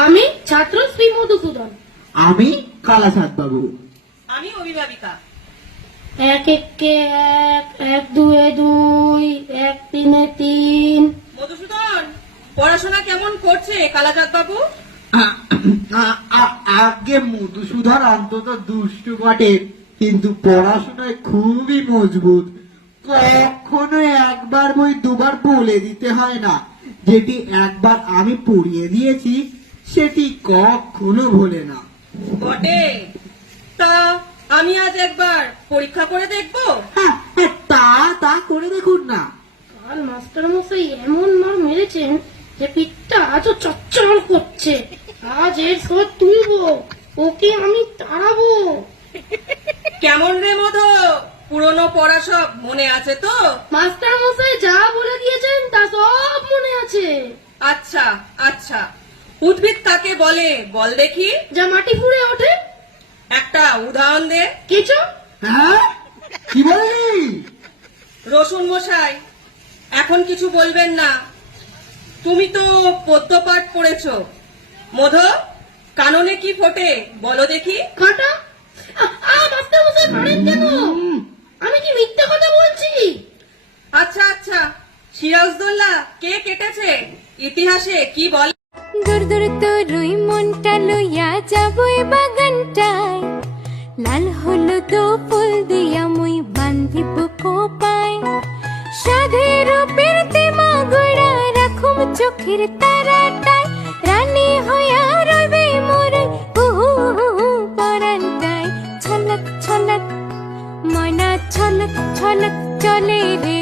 আমি ছাত্র শ্রী মধুসূদন। আমি কালাচাঁদ বাবু। আমি অভিভাবিকা। এক একে এক, এক দুয়ে দুই, এক তিনে তিন। মধুসূদন, পড়াশোনা কেমন করছে কালাচাঁদ বাবু? আগে মধুসূদন অন্তত দুষ্টু বটে, কিন্তু পড়াশোনায় খুবই মজবুত। কখনো একবার বই দুবার বলে দিতে হয় না। যেটি একবার আমি পড়িয়ে দিয়েছি সেটি কখনো ভোলে না। বটে। তা আমি আজ একবার পরীক্ষা করে দেখবো। হ্যাঁ, তা করে দেখুন না। কাল মাস্টার মশাই এমন মার মেরেছেন যে পিঠটা আজও চচ্চর করছে। আজ এর শোধ তুলবো, ওকে আমি তাড়াবো। কেমন রে মধু, পুরনো পড়া সব মনে আছে তো? মাস্টার মশাই যা বলে দিয়েছেন তা সব মনে আছে। আচ্ছা আচ্ছা, উদ্ভিদ কাকে বলে বল দেখি? যা মাটি ফুঁড়ে ওঠে। একটা উদাহরণ দে। কিছু হ্যাঁ, কি বললি? রসুন মশাই, এখন কিছু বলবেন না, তুমি তো পদ্য পাঠ পড়েছ। মধু, কাননে কি ফোটে বলো দেখি? কাটা। মাস্টার মশাই মারেন কেন? আমি কি মিথ্যে কথা বলছি? আচ্ছা আচ্ছা, সিরাজদৌল্লা কে কেটেছে ইতিহাসে কি বলে? দূর দূর তরুই মনটা লইয়া যাবই বাগানটায়, লাল হলুদ ফুল দিয়া মুই বান্ধিব কোপায়, সাধের রূপের তেমা গোড়া রাখুম চোখের তারাটায়, রানী হইয়া রইবে মোরে উহু উহু পরানটায়। ছলক ছলক ময়না ছলক ছলক চলে রে